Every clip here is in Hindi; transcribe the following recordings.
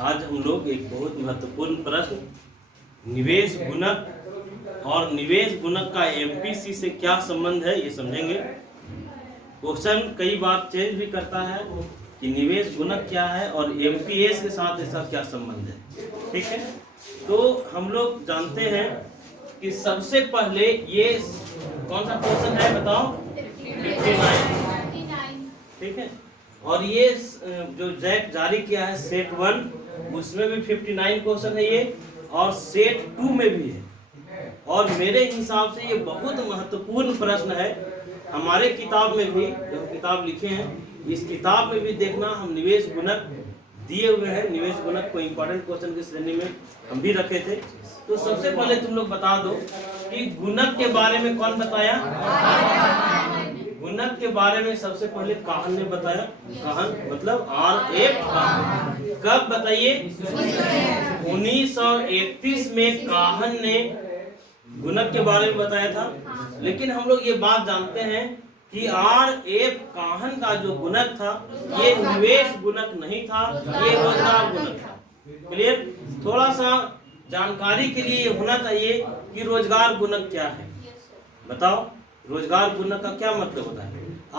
आज हम लोग एक बहुत महत्वपूर्ण प्रश्न निवेश गुणक और निवेश गुणक का एमपीसी से क्या संबंध है ये समझेंगे। क्वेश्चन कई बार चेंज भी करता है कि निवेश गुणक क्या है और एमपीएस के साथ इसका क्या संबंध है। ठीक है, तो हम लोग जानते हैं कि सबसे पहले ये कौन सा क्वेश्चन है बताओ, 59। ठीक है, और ये जो जैक जारी किया है सेट 1 उसमें भी 59 क्वेश्चन है ये, और सेट 2 में भी है। और मेरे हिसाब से ये बहुत महत्वपूर्ण प्रश्न है। हमारे किताब में भी जो किताब लिखे हैं इस किताब में भी देखना हम निवेश गुणक दिए हुए हैं। निवेश गुणक को इम्पोर्टेंट क्वेश्चन की श्रेणी में हम भी रखे थे। तो सबसे पहले तुम लोग बता दो कि गुणक के बारे में कौन बताया। गुणक के बारे में सबसे पहले काहन ने बताया। काहन मतलब RF काहन। कब बताइए, 1931 में काहन ने गुणक के बारे में बताया था। लेकिन हम लोग ये बात जानते हैं कि RF काहन का जो गुणक था ये निवेश गुणक नहीं था, ये रोजगार गुणक था। क्लियर, थोड़ा सा जानकारी के लिए ये होना चाहिए कि रोजगार गुणक क्या है। बताओ रोजगार गुणक का क्या मतलब होता है।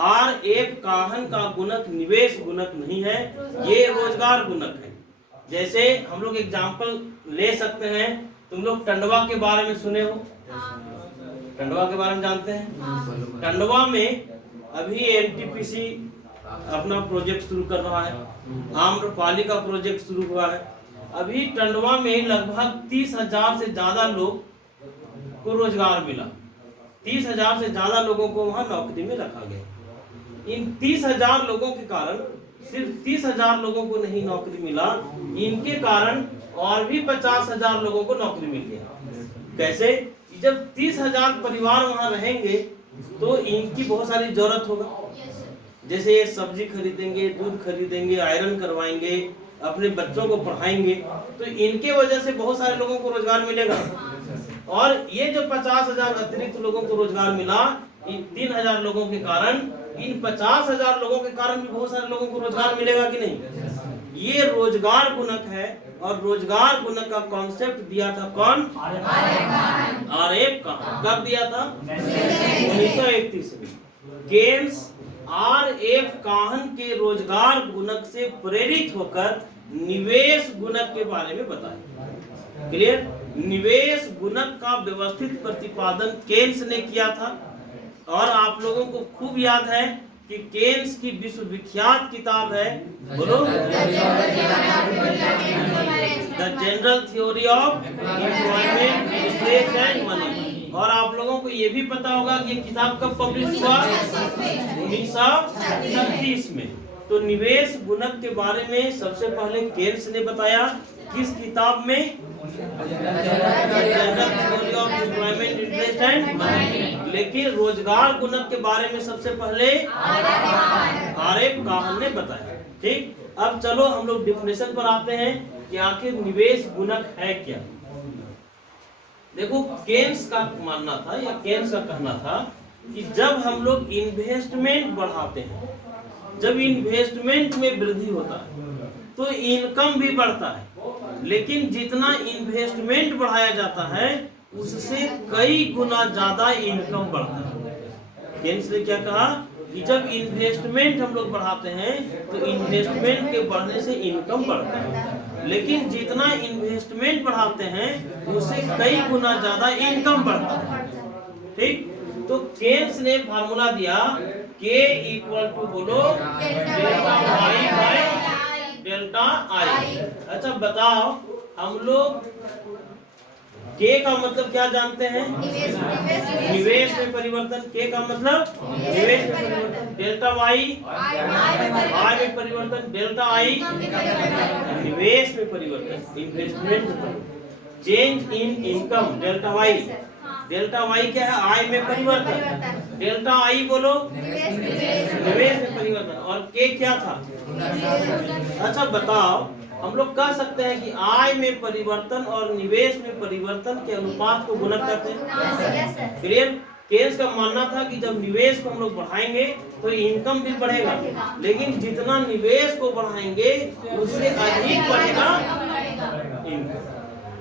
RF काहन का गुणक निवेश गुणक नहीं है, ये रोजगार गुणक है। जैसे हम लोग एग्जाम्पल ले सकते हैं, तुम लोग टंडवा के बारे में सुने हो, टंडवा के बारे में जानते हैं। टंडवा में अभी एनटीपीसी अपना प्रोजेक्ट शुरू कर रहा है, आम्रपाली का प्रोजेक्ट शुरू हुआ है। अभी टंडवा में लगभग 30,000 से ज्यादा लोग को रोजगार मिला। 30,000 से ज्यादा लोगों को वहां नौकरी में रखा गया। इन 30,000 लोगों के कारण सिर्फ 30,000 लोगों को नहीं नौकरी मिला, इनके कारण और भी 50,000 लोगों को नौकरी मिल गया। कैसे, जब 30,000 परिवार वहां रहेंगे तो इनकी बहुत सारी जरूरत होगा। जैसे ये सब्जी खरीदेंगे, दूध खरीदेंगे, आयरन करवाएंगे, अपने बच्चों को पढ़ाएंगे, तो इनके वजह से बहुत सारे लोगों को रोजगार मिलेगा। और ये जो 50,000 अतिरिक्त लोगों को रोजगार मिला, इन 3,000 लोगों के कारण, इन 50,000 लोगों के कारण भी बहुत सारे लोगों को रोजगार मिलेगा कि नहीं। ये रोजगार गुणक है। और रोजगार गुणक का कॉन्सेप्ट दिया था कौन, RF काहन। कब दिया था, 1931 में। केन्स RF काहन के रोजगार गुणक से प्रेरित होकर निवेश गुणक के बारे में बताया। क्लियर, निवेश गुणक का व्यवस्थित प्रतिपादन केन्स ने किया था। और आप लोगों को खूब याद है कि केन्स की विश्वविख्यात किताब है, बोलो, the general theory of employment, state and money. और आप लोगों को ये भी पता होगा कि ये किताब कब पब्लिश हुआ, 1936 में। तो निवेश गुणक के बारे में सबसे पहले केन्स ने बताया। किस किताब में, general theory of employment, interest and money. लेकिन रोजगार गुणक के बारे में सबसे पहले RF काहन ने बताया। ठीक, अब चलो हम लोग डिफिनेशन पर आते हैं कि आखिर निवेश गुणक है क्या। देखो, केन्स का मानना था या केन्स का कहना था कि जब हम लोग इन्वेस्टमेंट बढ़ाते हैं, जब इन्वेस्टमेंट में वृद्धि होता है तो इनकम भी बढ़ता है। लेकिन जितना इन्वेस्टमेंट बढ़ाया जाता है उससे कई गुना ज्यादा इनकम बढ़ता है। केन्स ने क्या कहा कि जब इन्वेस्टमेंट हम लोग बढ़ाते हैं तो इन्वेस्टमेंट के बढ़ने से इनकम बढ़ता है, लेकिन जितना इन्वेस्टमेंट बढ़ाते हैं उससे कई गुना ज्यादा इनकम बढ़ता है। ठीक, तो केन्स ने फार्मूला दिया K इक्वल टू, बोलो, delta Y by delta I। अच्छा बताओ, हम लोग K का मतलब क्या जानते हैं, निवेश में परिवर्तन। K का मतलब निवेश में परिवर्तन। डेल्टा Y में परिवर्तन, डेल्टा I निवेश में परिवर्तन, इन्वेस्टमेंट में। Change in income, delta Y। Delta Y क्या है, आय में परिवर्तन। डेल्टा I बोलो, निवेश में परिवर्तन। और K क्या था, अच्छा बताओ, हम लोग कह सकते हैं कि आय में परिवर्तन और निवेश में परिवर्तन के अनुपात को गुणक कहते हैं। क्लियर, केन्स का मानना था कि जब निवेश को हम लोग बढ़ाएंगे तो इनकम भी बढ़ेगा, लेकिन जितना निवेश को बढ़ाएंगे उससे अधिक बढ़ेगा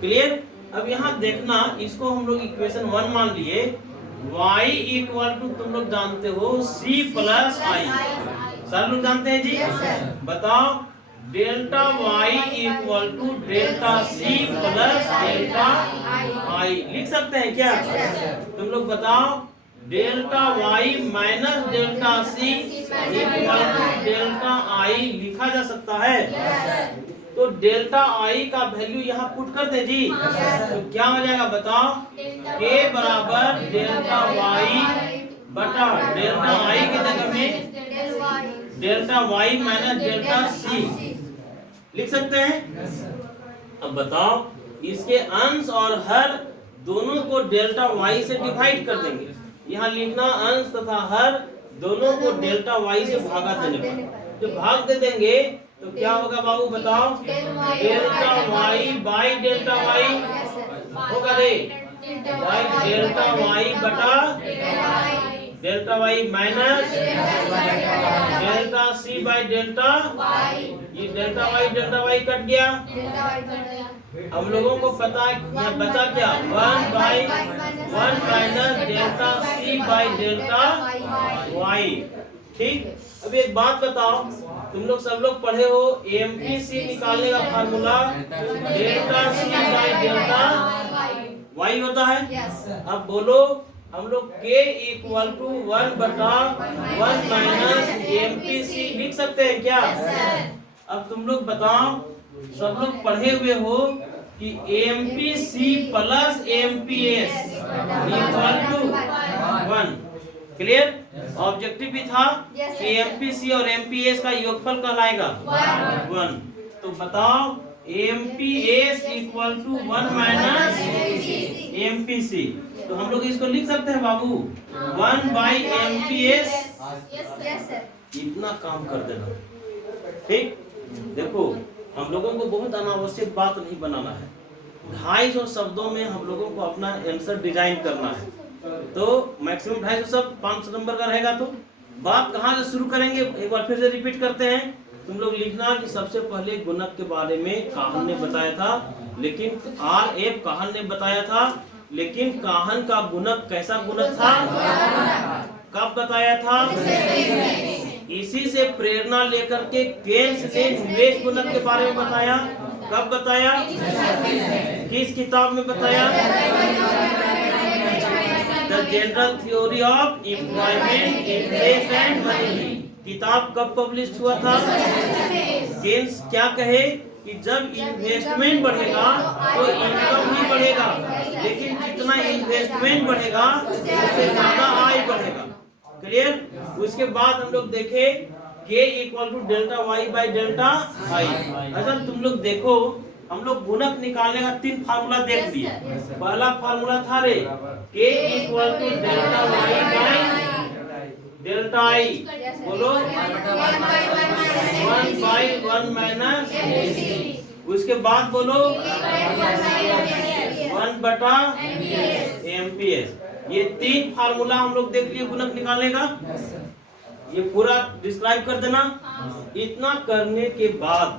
क्लियर। अब यहाँ देखना, इसको हम लोग इक्वेशन 1 मान लिए। y इक्वल टू तुम लोग जानते हो c प्लस आई, सब लोग जानते हैं जी। बताओ delta y equal to delta c plus delta I, लिख सकते हैं क्या? तुम लोग बताओ delta y minus delta c equal to delta I लिखा जा सकता है। तो डेल्टा आई का वैल्यू यहाँ पुट कर दे जी। तो क्या हो जाएगा बताओ, k बराबर डेल्टा y बटा डेल्टा आई की जगह में delta y minus delta c लिख सकते हैं। अब बताओ इसके अंश और हर दोनों को डेल्टा y से डिवाइड कर देंगे। यहाँ लिखना अंश तथा हर दोनों को डेल्टा y से भागा देने पर, जब भाग दे देंगे तो क्या होगा बाबू बताओ, delta y by delta y होगा रे, बाई डेल्टा y बटा delta y minus delta c by delta, ये डेल्टा y कट गया। हम लोगों को पता है यहाँ बचा क्या, 1 by 1 minus delta c by delta y। ठीक। अब एक बात बताओ, तुम लोग सब लोग पढ़े हो एमपीसी निकालने का formula delta c by delta y होता है। अब बोलो हम लोग k इक्वल टू 1 बटा 1 माइनस एमपीसी लिख सकते हैं क्या? अब तुम लोग बताओ, सब लोग पढ़े हुए हो कि MPC plus MPS equal to 1, clear. Objective भी था कि एमपीसी और एमपीएस का योगफल कहलाएगा 1। तो बताओ MPS equal to 1 minus MPC, तो हम लोग इसको लिख सकते हैं बाबू 1 बाई एमपीएस। इतना काम कर देना, ठीक। देखो हम लोगों को बहुत अनावश्यक बात नहीं बनाना है, 250 शब्दों में हम लोगों को अपना आंसर डिजाइन करना है। तो मैक्सिमम 250 शब्द 500 नंबर का रहेगा। तो बात कहाँ से शुरू करेंगे, एक बार फिर से रिपीट करते हैं। तुम लोग लिखना कि सबसे पहले गुणक के बारे में काहन ने बताया था, लेकिन R.F. काहन ने बताया था, लेकिन काहन का गुणक कैसा गुणक था, कब बताया था? इसी से प्रेरणा लेकर के केल्स ने निवेश गुणक के बारे में बताया। कब बताया? किस किताब में बताया? The general theory of employment, interest and money. किताब कब पब्लिश हुआ था? केल्स क्या कहे कि जब इन्वेस्टमेंट बढ़ेगा तो इनकम भी बढ़ेगा, लेकिन जितना इन्वेस्टमेंट बढ़ेगा उससे ज्यादा आय बढ़ेगा। क्लियर। उसके बाद हम लोग देखे k equal to delta y by delta I. अच्छा तुम लोग देखो, हम लोग गुणक निकालने का 3 फार्मूला देख लिए। पहला फार्मूला था रे k equal to delta y by delta I, बोलो 1 बाई 1 माइनस, उसके बाद बोलो 1 बटा एमपीएस। ये 3 फार्मूला हम लोग देख लिए गुणक निकालने का। ये पूरा डिस्क्राइब कर देना। इतना करने के बाद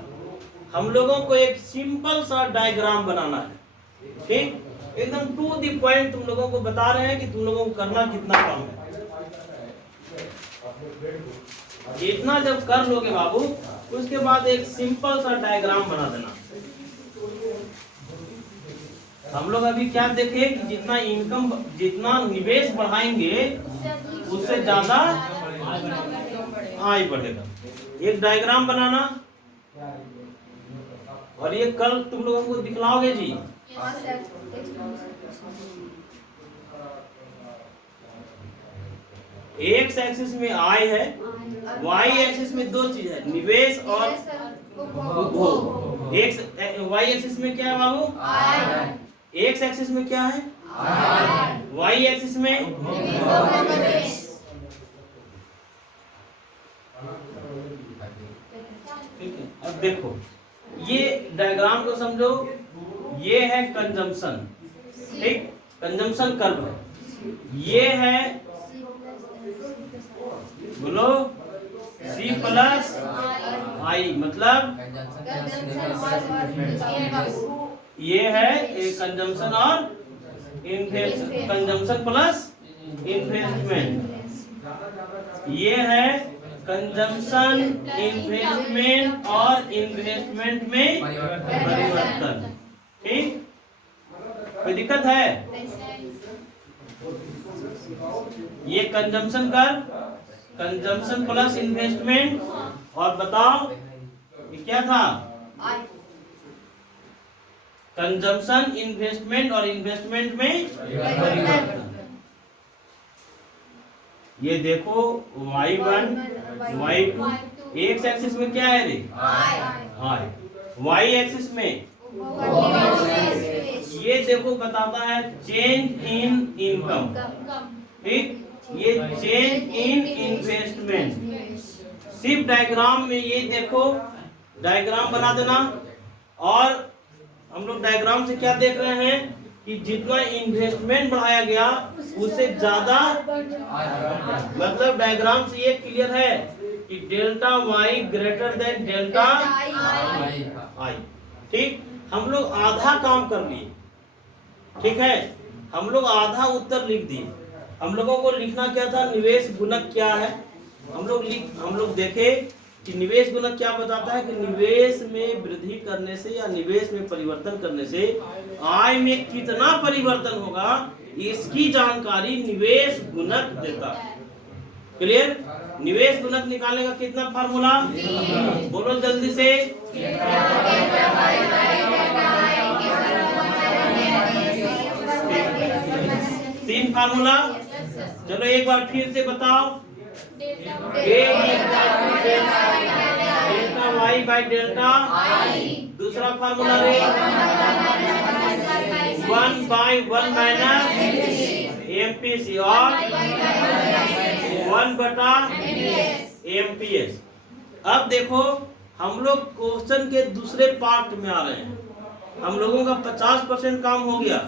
हम लोगों को एक सिंपल सा डायग्राम बनाना है, ठीक। एकदम टू द पॉइंट तुम लोगों को बता रहे हैं कि तुम लोगों को करना कितना काम है। इतना जब कर लोगे बाबू, उसके बाद एक सिंपल सा डायग्राम बना देना। हम लोग अभी क्या देखे कि जितना इनकम, जितना निवेश बढ़ाएंगे उससे ज्यादा आय बढ़ेगा। एक डायग्राम बनाना, और ये कल तुम लोगों को दिखलाओगे जी। एक्स एक्सिस में आय है, वाई एक्सिस में 2 चीज है, निवेश और उपभोग। एक्स वाई एक्सिस में क्या है बाबू? एक्स एक्सिस में क्या है? वाई एक्सिस में अब देखो ये डायग्राम को समझो। ये है कंजम्पशन, ठीक, कंजम्पशन कर्व है। ये है बोलो C प्लस आई, मतलब ये है कंजम्पशन और कंजम्पशन प्लस इन्वेस्टमेंट। ये है कंजम्पशन, इन्वेस्टमेंट और इन्वेस्टमेंट में परिवर्तन। ठीक, कोई दिक्कत है? ये कंजम्पशन कर, कंजम्पशन प्लस इन्वेस्टमेंट, और बताओ ये क्या था? कंजम्पशन, इन्वेस्टमेंट और इन्वेस्टमेंट में परिवर्तन। ये देखो y1, y2, एक्स एक्सिस में क्या है रे? हाई। y एक्सिस में ये देखो बताता है चेंज इन इनकम। ठीक, ये चेंज इन इन्वेस्टमेंट। सिर्फ डायग्राम में ये देखो, डायग्राम बना देना। और हम लोग डायग्राम से क्या देख रहे हैं कि जितना इन्वेस्टमेंट बढ़ाया गया उससे ज्यादा, मतलब डायग्राम से ये क्लियर है कि delta y greater than delta i। ठीक, हम लोग आधा काम कर लिए। ठीक है, हम लोग आधा उत्तर लिख दिए। हम लोगों को लिखना क्या था? निवेश गुणक क्या है। हम लोग देखे कि निवेश गुणक क्या बताता है कि निवेश में वृद्धि करने से या निवेश में परिवर्तन करने से आय में कितना परिवर्तन होगा, इसकी जानकारी निवेश गुणक देता है। क्लियर? निवेश गुणक निकालने का कितना फार्मूला? बोलो जल्दी से। 3 फार्मूला। चलो एक बार फिर से बताओ। Delta Y by delta I. दूसरा फार्मूला रे 1/1 माइनस एमपीसी और 1/एमपीएस। अब देखो हम लोग क्वेश्चन के दूसरे पार्ट में आ रहे हैं। हम लोगों का 50% काम हो गया।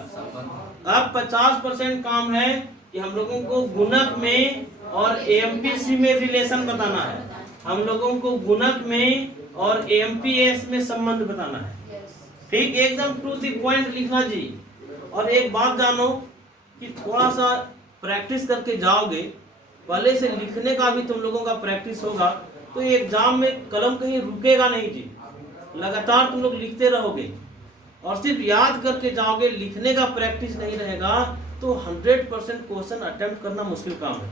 अब 50% काम है कि हम लोगों को गुणक में और एमपीसी में रिलेशन बताना है। हम लोगों को गुणक में और एमपीएस में संबंध बताना है। ठीक, एकदम टू द पॉइंट लिखना जी। और एक बात जानो कि थोड़ा सा प्रैक्टिस करके जाओगे, पहले से लिखने का भी तुम लोगों का प्रैक्टिस होगा, तो एग्जाम में कलम कहीं रुकेगा नहीं जी। लगातार तुम लोग लिखते रहोगे और सिर्फ याद करके जाओगे, लिखने का प्रैक्टिस नहीं रहेगा तो 100% क्वेश्चन अटेम्प्ट करना मुश्किल काम है,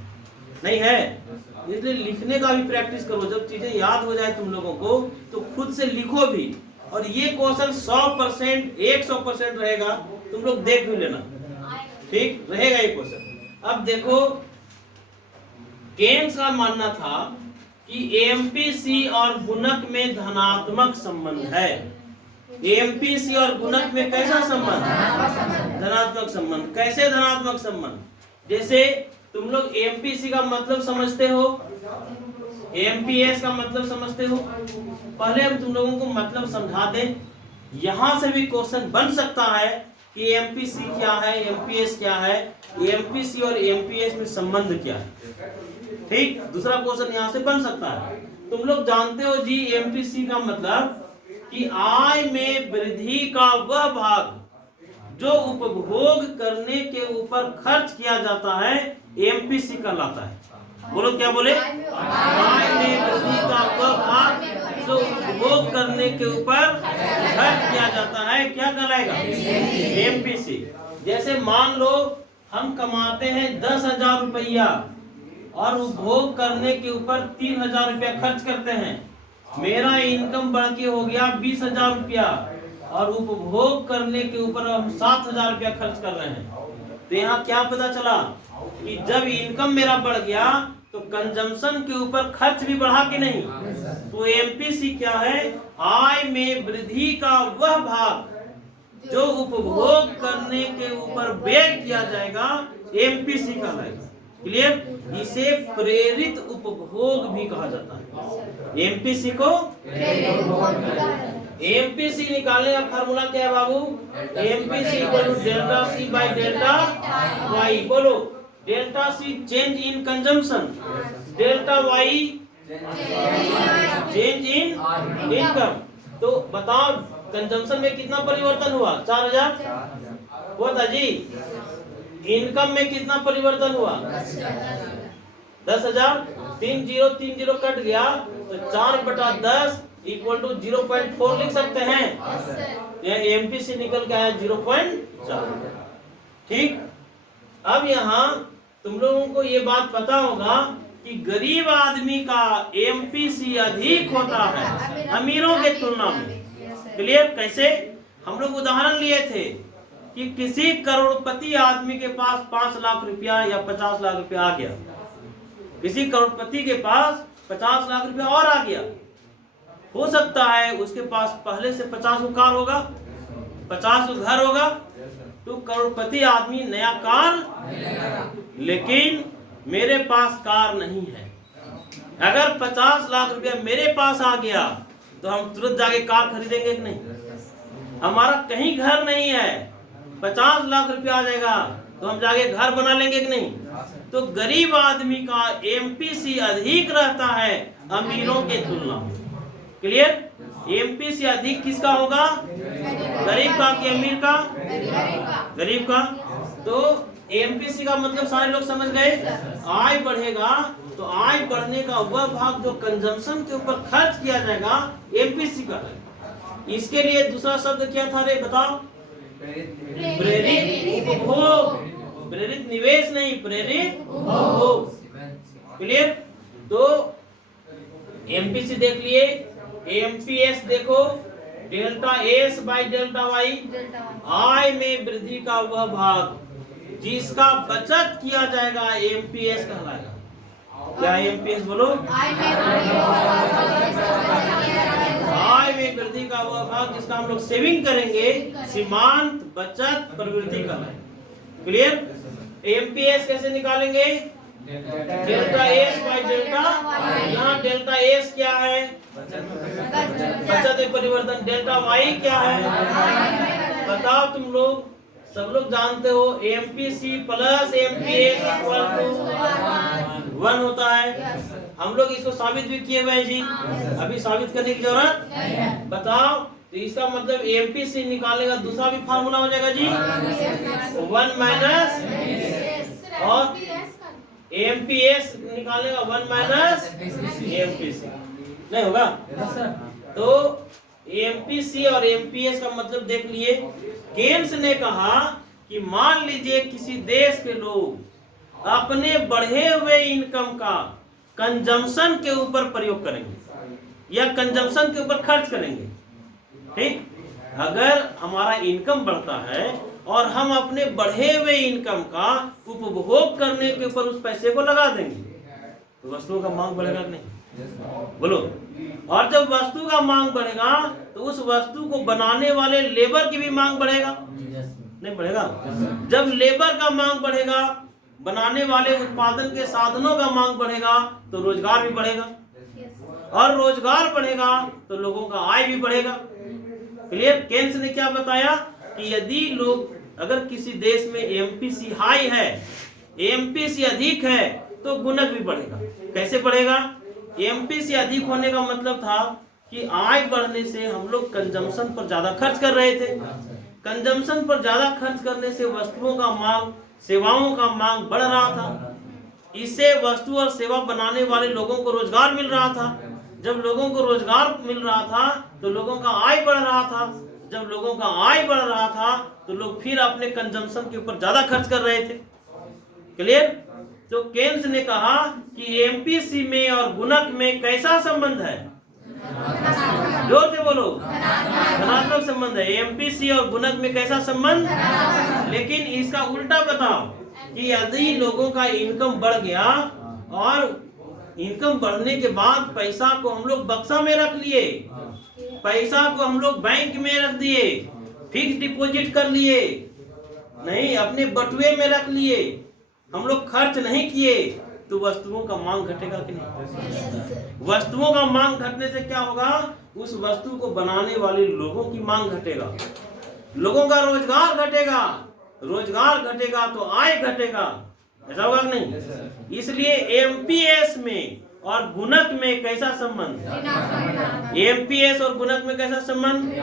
नहीं है। इसलिए लिखने का भी प्रैक्टिस करो। जब चीजें याद हो जाए तुम लोगों को तो खुद से लिखो भी। और ये क्वेश्चन 100% 100% रहेगा, तुम लोग देख भी लेना। ठीक रहेगा ये क्वेश्चन। अब देखो केन्स का मानना था कि एमपीसी और गुणक में धनात्मक संबंध है। एमपीसी और गुणक में कैसा संबंध? धनात्मक संबंध। कैसे धनात्मक संबंध? जैसे तुम लोग एमपीसी का मतलब समझते हो, एमपीएस का मतलब समझते हो। पहले हम तुम लोगों को मतलब समझा दें। यहां से भी क्वेश्चन बन सकता है कि एमपीसी क्या है, एमपीएस क्या है, एमपीसी और एमपीएस में संबंध क्या है। ठीक, दूसरा क्वेश्चन यहां से बन सकता है। तुम लोग जानते हो जी एमपीसी का मतलब कि आय में वृद्धि का वह भाग जो उपभोग करने के ऊपर खर्च किया जाता है, एमपीसी कहलाता है। बोलो क्या बोले? आय में वृद्धि का वह भाग जो उपभोग करने के ऊपर खर्च किया जाता है, क्या कहलाएगा? एमपीसी। जैसे मान लो हम कमाते हैं 10,000 रुपया और उपभोग करने के ऊपर 3,000 रुपया खर्च करते हैं। मेरा इनकम बढ़ के हो गया 20,000 रुपया और उपभोग करने के ऊपर हम 7,000 रुपया खर्च कर रहे हैं। तो यहाँ क्या पता चला कि जब इनकम मेरा बढ़ गया तो कंजम्पशन के ऊपर खर्च भी बढ़ा कि नहीं? तो एमपीसी क्या है? आय में वृद्धि का वह भाग जो उपभोग करने के ऊपर व्यय किया जाएगा, एमपीसी कहलाएगा। क्लियर? इसे प्रेरित उपभोग भी कहा जाता है। एमपीसी को एमपीसी निकालने का फार्मूला क्या है बाबू? MPC equal to delta C by delta Y. बोलो delta C change in consumption, delta Y change in income. तो बताओ कंजम्पशन में कितना परिवर्तन हुआ? 4000 हुआ था जी। इनकम में कितना परिवर्तन हुआ? 10,000। 30 कट गया तो 4/10 इक्वल टू 0.4 लिख सकते हैं। यह एमपीसी निकल के आया 0.4। ठीक। अब यहाँ तुम लोगों को ये बात पता होगा कि गरीब आदमी का एमपीसी अधिक होता है अमीरों के तुलना में। क्लियर? कैसे? हम लोग उदाहरण लिए थे कि किसी करोड़पति आदमी के पास 5 लाख रुपया या 50 लाख रुपया आ गया। किसी करोड़पति के पास 50 लाख रुपया और आ गया। हो सकता है उसके पास पहले से 50 कार होगा, 50 घर होगा, तो करोड़पति आदमी नया कार, लेकिन मेरे पास कार नहीं है। अगर 50 लाख रुपया मेरे पास आ गया तो हम तुरंत जाके कार खरीदेंगे कि नहीं? हमारा कहीं घर नहीं है, 50 लाख रुपया आ जाएगा तो हम जाके घर बना लेंगे कि नहीं? तो गरीब आदमी का एमपीसी अधिक रहता है अमीरों के तुलना में। क्लियर? एमपीसी अधिक किसका होगा? गरीब का कि अमीर का? गरीब का। तो एमपीसी का मतलब सारे लोग समझ गए। आय बढ़ेगा तो आय बढ़ने का वह भाग जो कंजम्पशन के ऊपर खर्च किया जाएगा एमपीसी का है। इसके लिए दूसरा शब्द क्या था रे बताओ? प्रेरित उपभोग। प्रेरित निवेश नहीं, प्रेरित उपभोग। क्लियर? तो एमपीसी देख लिए, एमपीएस देखो, delta S by delta Y, आय में वृद्धि का वह भाग जिसका बचत किया जाएगा एमपीएस कहलाएगा। क्या एमपीएस बोलो? आय में वृद्धि का वह भाग जिसका हम लोग सेविंग करेंगे, सीमांत बचत प्रवृत्ति कहलाएगा। क्लियर? एमपीएस कैसे निकालेंगे? Delta S by delta. यहाँ डेल्टा एस क्या है? बचत में परिवर्तन। डेल्टा वाई क्या है? बताओ तुम लोग, सब लोग जानते हो MPC plus MPS equal to 1 होता है। हम लोग इसको साबित भी किए हुए जी, अभी साबित करने की जरूरत बताओ। तो इसका मतलब एमपीसी निकालने का दूसरा भी फार्मूला हो जाएगा जी, 1 माइनस, और एमपीएस निकालने का 1 माइनस एमपीसी। नहीं होगा? तो एमपीसी और एमपीएस का मतलब देख लिए। केन्स ने कहा कि मान लीजिए किसी देश के लोग अपने बढ़े हुए इनकम का कंजम्पशन के ऊपर प्रयोग करेंगे या कंजम्पशन के ऊपर खर्च करेंगे। ठीक? अगर हमारा इनकम बढ़ता है और हम अपने बढ़े हुए इनकम का उपभोग करने के ऊपर उस पैसे को लगा देंगे तो वस्तुओं का मांग बढ़ेगा कि नहीं? बोलो। और जब वस्तु का मांग बढ़ेगा तो उस वस्तु को बनाने वाले लेबर की भी मांग बढ़ेगा, नहीं बढ़ेगा? जब लेबर का मांग बढ़ेगा, बनाने वाले उत्पादन के साधनों का मांग बढ़ेगा तो रोजगार भी बढ़ेगा, और रोजगार बढ़ेगा तो लोगों का आय भी बढ़ेगा। क्लियर? केन्स ने क्या बताया कि यदि लोग, अगर किसी देश में एमपीसी हाई है, एमपीसी अधिक है, तो गुणक भी बढ़ेगा। कैसे बढ़ेगा? एमपीसी अधिक होने का मतलब था कि आय बढ़ने से हम लोग कंजम्पशन पर ज्यादा खर्च कर रहे थे। कंजम्पशन पर ज्यादा खर्च करने से वस्तुओं का मांग, सेवाओं का मांग बढ़ रहा था। इससे वस्तु और सेवा बनाने वाले लोगों को रोजगार मिल रहा था। जब लोगों को रोजगार मिल रहा था तो लोगों का आय बढ़ रहा था। जब लोगों का आय बढ़ रहा था तो लोग फिर अपने कंजम्पशन के ऊपर ज्यादा खर्च कर रहे थे। क्लियर? तो केन्स ने कहा कि एमपीसी में और गुणक में कैसा संबंध है? जोर से बोलो। धनात्मक संबंध है। एमपीसी और गुणक में कैसा संबंध? लेकिन इसका उल्टा बताओ कि यदि लोगों का इनकम बढ़ गया और इनकम बढ़ने के बाद पैसा को हम लोग बक्सा में रख लिए, पैसा को हम लोग बैंक में रख दिए, फिक्स डिपॉजिट कर लिए, नहीं अपने बटुए में रख लिए, हम लोग खर्च नहीं किए, तो वस्तुओं का मांग घटेगा कि नहीं? वस्तुओं का मांग घटने से क्या होगा? उस वस्तु को बनाने वाले लोगों की मांग घटेगा, लोगों का रोजगार घटेगा, रोजगार घटेगा तो आय घटेगा। ऐसा होगा कि नहीं? इसलिए एमपीएस में और गुणक में कैसा संबंध? एमपीएस और गुणक में कैसा संबंध?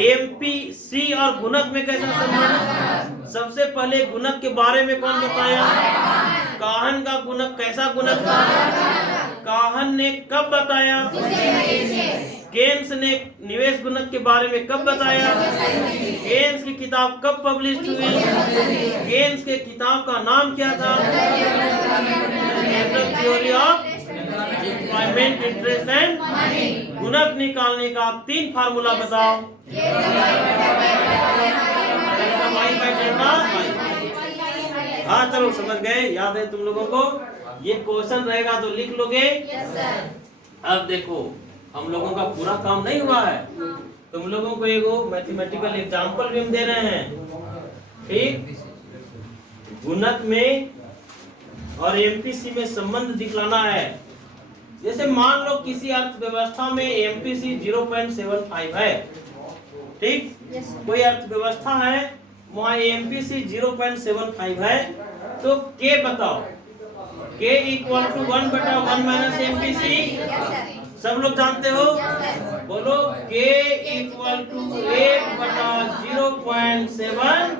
एमपीसी और गुणक में कैसा संबंध? सबसे पहले गुणक के बारे में कौन बताया? काहन का गुणक कैसा गुणक था? काहन ने कब बताया? केन्स ने निवेश गुणक के बारे में कब बताया? केन्स की किताब कब पब्लिश हुई? केन्स के किताब का नाम क्या था? Theory of employment, interest and गुणक निकालने का 3 फार्मूला बताओ। हाँ चलो समझ गए, याद है तुम लोगों को? ये क्वेश्चन रहेगा तो लिख लोगे। अब देखो हम लोगों का पूरा काम नहीं हुआ है, तुम लोगों को एगो मैथमेटिकल एग्जांपल भी हम दे रहे हैं। ठीक, गुणक में और एमपीसी में संबंध दिखलाना है। जैसे मान लो किसी अर्थव्यवस्था में एमपीसी 0.75 है, ठीक, कोई अर्थव्यवस्था है वहाँ एमपीसी 0.75 है, तो के बताओ, के इक्वल टू 1/1 माइनस एमपीसी। सब लोग जानते हो? बोलो के इक्वल टू 1/0.75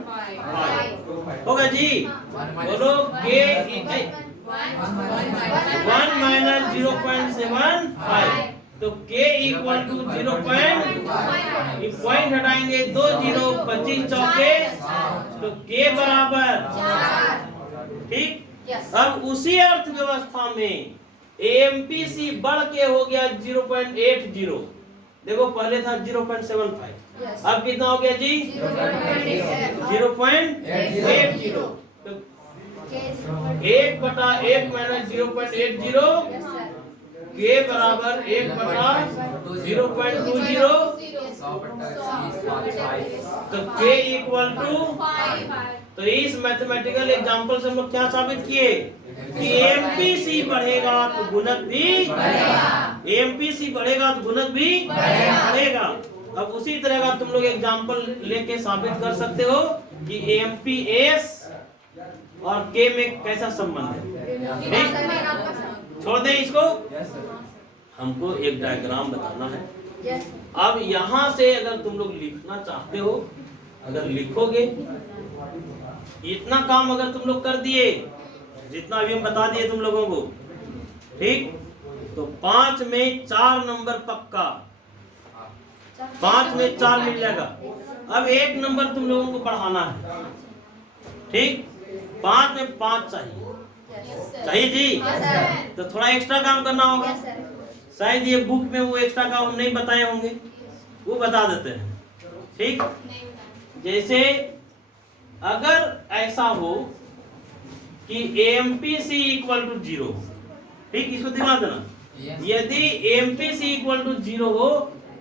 होगा जी। बोलो के 1 माइनस 0.75, तो के इक्वल टू 0. पॉइंट हटाएंगे 2 0, 25 चौके, तो के बराबर 4। ठीक, अब उसी अर्थव्यवस्था में एमपीसी बढ़ के हो गया 0.80। देखो पहले था 0.75, अब कितना हो गया जी? 0.80। तो 1/1 माइनस 0.80 के बराबर 1/0.20, तो के इक्वल टू। तो इस मैथमेटिकल एग्जांपल से हम लोग क्या साबित किए कि एमपीसी बढ़ेगा तो गुणक भी बढ़ेगा, एमपीसी बढ़ेगा तो गुणक भी बढ़ेगा। अब उसी तरह का तुम लोग एग्जांपल लेके साबित कर सकते हो कि एमपीएस और के में कैसा संबंध है। छोड़ दें इसको, हमको एक डायग्राम बताना है। अब यहाँ से अगर तुम लोग लिखना चाहते हो, अगर लिखोगे, इतना काम अगर तुम लोग कर दिए जितना अभी हम बता दिए तुम लोगों को, ठीक, तो 5 में 4 नंबर पक्का, 5 में 4 मिल जाएगा। अब 1 नंबर तुम लोगों को बढ़ाना है, ठीक, 5 में 5 चाहिए जी। तो थोड़ा एक्स्ट्रा काम करना होगा, शायद ये बुक में वो एक्स्ट्रा काम हम नहीं बताए होंगे, वो बता देते हैं। ठीक, जैसे अगर ऐसा हो कि एमपीसी इक्वल टू 0, ठीक, इसको दिखा देना। यदि एमपीसी इक्वल टू 0 हो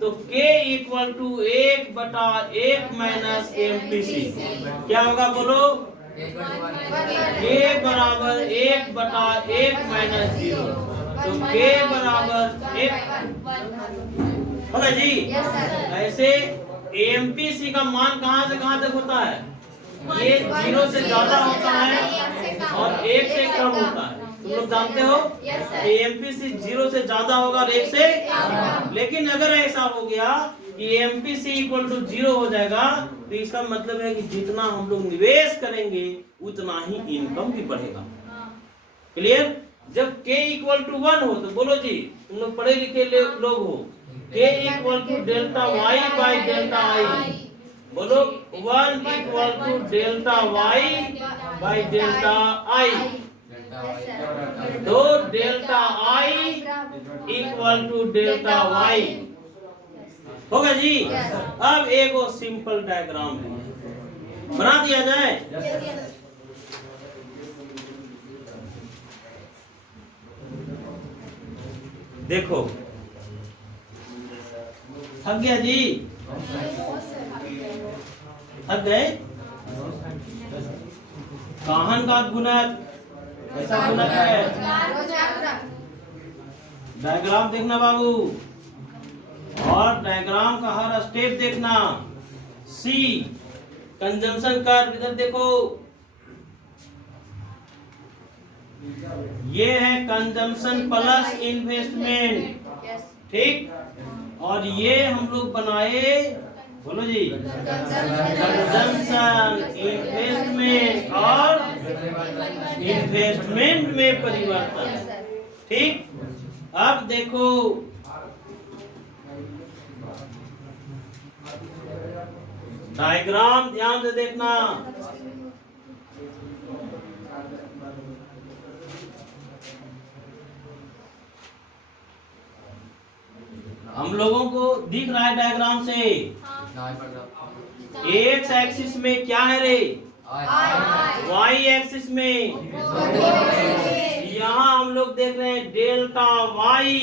तो के इक्वल टू 1/1 माइनस एमपीसी क्या होगा? बोलो, के बराबर 1/1 माइनस 0, तो के बराबर 1 होगा जी। ऐसे एमपीसी का मान कहाँ से कहाँ तक होता है? ये 0 से ज्यादा होता है और 1 से कम होता है। तुम लोग जानते हो एमपीसी 0 से ज्यादा होगा और 1 से, लेकिन अगर ऐसा हो गया कि एमपीसी इक्वल टू 0 हो जाएगा तो इसका मतलब है कि जितना हम लोग निवेश करेंगे उतना ही इनकम भी बढ़ेगा। क्लियर? जब k इक्वल टू 1 हो तो बोलो जी, तुम लोग पढ़े लिखे लोग हो, k equal to delta Y by delta I. बोलो 1 equal to delta Y by delta I, तो delta I equal to delta Y होगा जी। अब एक और सिंपल डायग्राम बना दिया जाए। देखो थक गया जी, थक गए? काहन का गुणक ऐसा गुणक है, डायग्राम देखना बाबू, और डायग्राम का हर स्टेप देखना। सी कंजम्पशन कर्व, इधर देखो, ये है कंजम्पशन प्लस इन्वेस्टमेंट, ठीक, और ये हम लोग बनाए बोलो जी, कंजम्पशन, इन्वेस्टमेंट और इन्वेस्टमेंट में परिवर्तन। ठीक, अब देखो डायग्राम ध्यान से देखना। हम लोगों को दिख रहा है डायग्राम से, एक्स एक्सिस में क्या है रे, वाई एक्सिस में यहाँ हम लोग देख रहे हैं delta Y,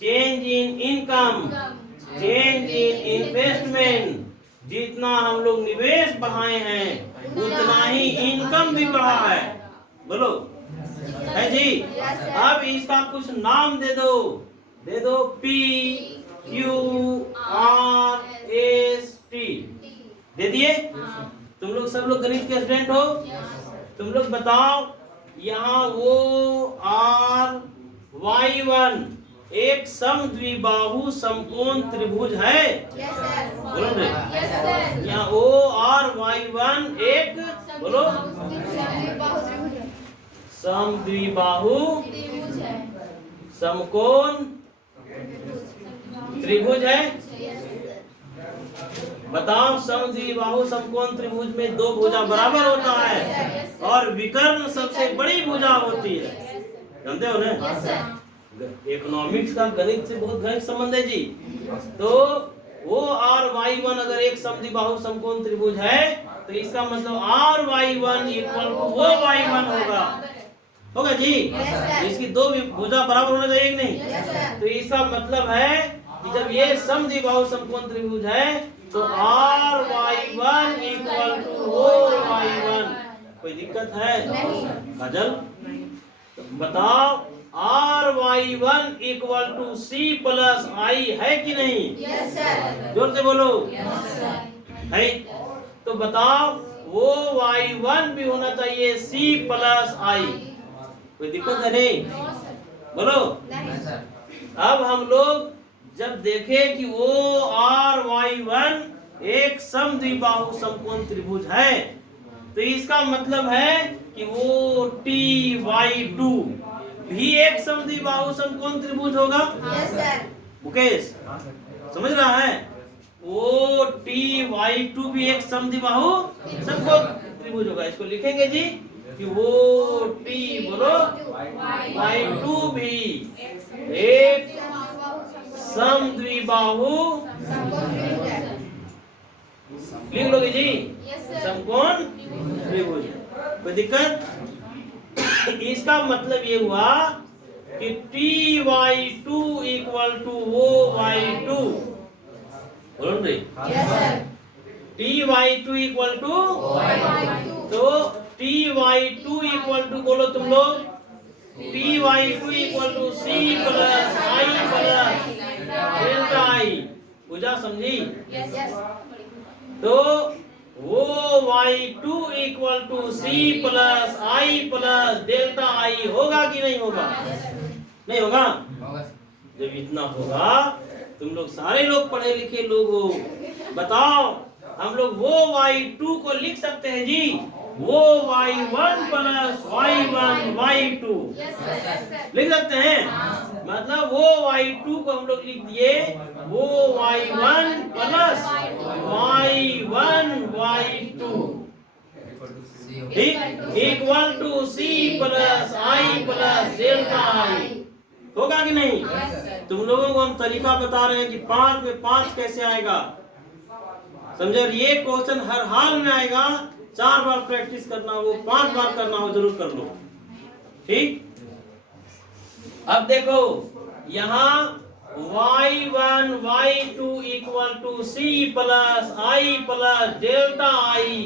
change in income, change in investment. जितना हम लोग निवेश बढ़ाए हैं उतना ही इनकम भी बढ़ा है। बोलो है जी। अब इसका कुछ नाम दे दो, दे दो P Q R S T, दे दिए। तुम लोग सब लोग गणित के स्टूडेंट हो, तुम लोग बताओ यहाँ वो आर वाई वन एक समद्विबाहु समकोण त्रिभुज है। बोलो रे, यहाँ ओ आर वाई वन एक, बोलो, समद्विबाहु समकोण त्रिभुज है। बताओ, समद्विबाहु समकोण त्रिभुज में दो भुजा बराबर होता है और विकर्ण सबसे बड़ी भुजा होती है। जानते हो ना, इकोनॉमिक्स का गणित से बहुत घनिष्ठ संबंध है जी। तो वो आर वाई वन अगर एक समद्विबाहु समकोण त्रिभुज है तो इसका मतलब R Y one equal to वो वाई वन होगा जी। इसकी दो भुजा बराबर होना चाहिए कि नहीं? तो इसका मतलब है कि जब ये समद्विबाहु समकोण त्रिभुज है तो R Y one equal to वो वाई वन। कोई दिक्कत है? काजल तो बताओ, R Y one equal to C plus I है कि नहीं? Yes sir. जोर से बोलो। Yes sir. है तो बताओ, वो वाई वन भी होना चाहिए सी प्लस आई। कोई दिक्कत है नहीं? बोलो। अब हम लोग जब देखे कि वो आर वाई वन एक समद्विबाहु समकोण त्रिभुज है तो इसका मतलब है कि वो टी वाई टू भी एक समद्विबाहु समकोण त्रिभुज होगा। Yes sir. मुकेश समझ रहा है? वो टी वाई टू भी एक समद्विबाहु समकोण त्रिभुज होगा। इसको लिखेंगे जी कि वो टी, बोलो, वाई टू भी एक समद्विबाहु लिख लोगे जी, समकोण त्रिभुज। कोई दिक्कत? इसका मतलब ये हुआ कि T Y two equal to वो वाई टू। बोलो रे, T Y two equal to, तो T Y two equal to, बोलो तुम लोग, T Y two equal to C plus I plus delta I. Puja समझी? तो वो Y two equal to C plus I plus delta I होगा कि नहीं होगा? नहीं होगा? जब इतना होगा, तुम लोग सारे लोग पढ़े लिखे लोग हो, बताओ हम लोग वो वाई टू को लिख सकते हैं जी, वो Y one plus Y one Y two लिख सकते हैं। मतलब वो वाई टू को हम लोग लिख दिए वो Y one plus Y one Y two equal to C plus I plus delta I. होगा कि नहीं? तुम लोगों को हम तरीका बता रहे हैं कि 5 में 5 कैसे आएगा, समझे? ये क्वेश्चन हर हाल में आएगा। 4 बार प्रैक्टिस करना हो, 5 बार करना हो, जरूर कर लो। ठीक, अब देखो यहाँ y1 y2 equal to C plus I plus delta I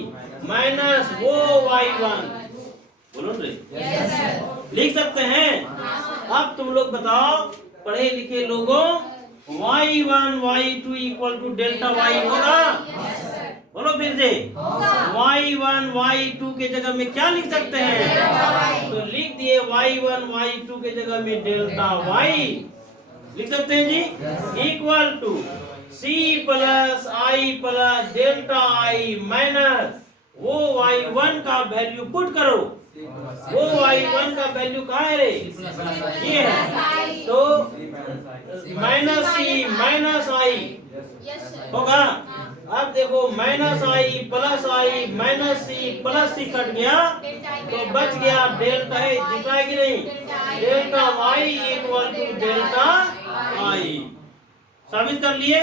minus वो y1। बोलो रे, लिख सकते हैं? अब तुम लोग बताओ, पढ़े लिखे लोगों, y1 y2 equal to delta y होगा? बोलो फिर से। y1 y2 के जगह में क्या लिख सकते हैं? तो लिख दिए y1 y2 के जगह में डेल्टा y लिख सकते हैं जी, equal to C plus I plus delta I minus वो y1 का वैल्यू पुट करो। वो y1 का वैल्यू कहाँ है रे? ये है, तो माइनस सी माइनस आई होगा। अब देखो माइनस आई प्लस आई माइनस सी प्लस सी कट गया तो बच गया डेल्टा है, दिख रहा है कि नहीं? Delta Y equal to delta I. साबित कर लिए।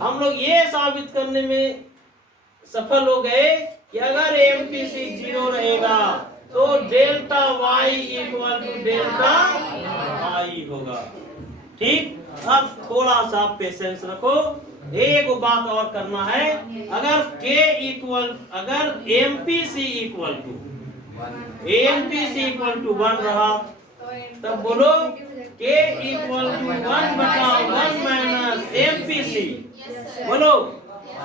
हम लोग ये साबित करने में सफल हो गए कि अगर एमपीसी 0 रहेगा तो delta Y equal to delta I होगा। ठीक, अब थोड़ा सा पेशेंस रखो। एक बात और करना है, अगर k इक्वल अगर एमपीसी इक्वल टू 1 रहा तब बोलो k equal to 1/1 minus MPC. बोलो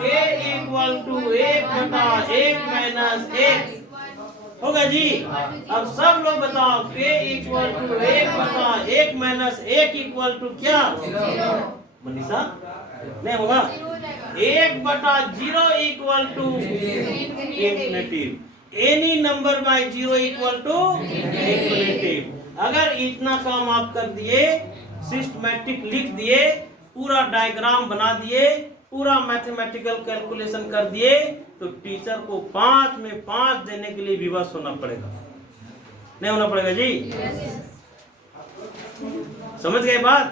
k इक्वल टू 1/1 माइनस 1 होगा जी। अब सब लोग बताओ k equal to 1/1 minus 1 equal to क्या? मनीषा नहीं होगा। 1/0 equal to infinity. Any number by 0 equal to infinity. अगर इतना काम आप कर दिए, सिस्टमैटिक लिख दिए, पूरा डायग्राम बना दिए, पूरा मैथमेटिकल कैलकुलेशन कर दिए, तो टीचर को 5 में 5 देने के लिए विवश होना पड़ेगा। नहीं होना पड़ेगा जी? समझ गए बात?